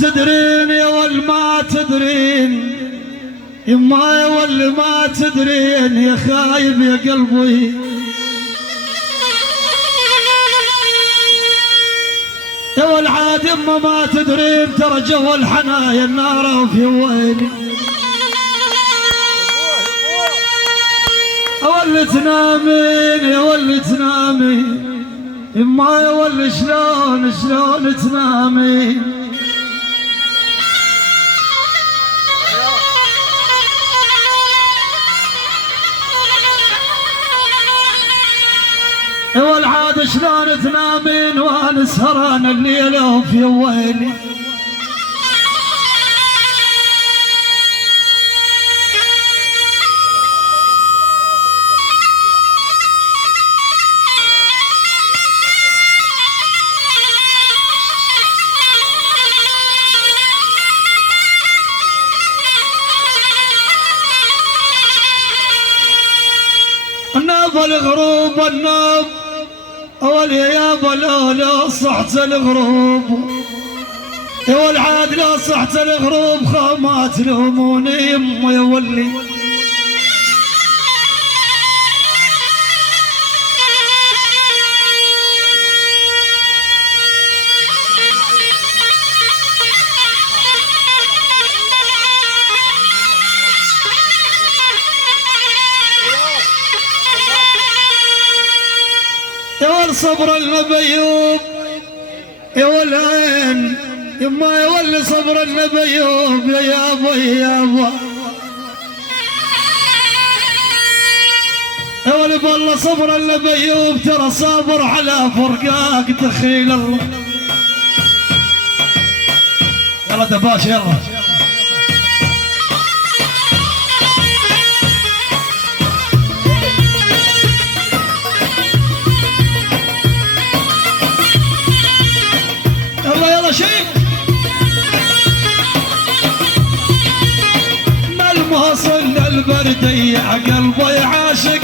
تدرين يا ول ما تدرين، يما يا ول ما تدرين يا خايب يا قلبي. يا ول عاد يما ما تدرين ترى جو الحنايا النار وفي ويني. يا ول تنامين يا ول تنامين، يما يا ول شلون شلون تنامين. يا ول عاد شلون تنامين وانا سهران الليله وفي ويلي. الناب الغروب الناب اول يا ابو لو صحت الغروب. يا والعاد لو صحت الغروب خامات تلوموني يما يا ولي. يا ول صبر النبيوب يا والعين، يما يا ول صبر النبيوب يا يابا يا يابا. يا ول بالله صبر النبيوب ترى صابر على فرقاك دخيل الله. يلا دباش يلا. شيء ما المواصل للبردية قلبي عاشق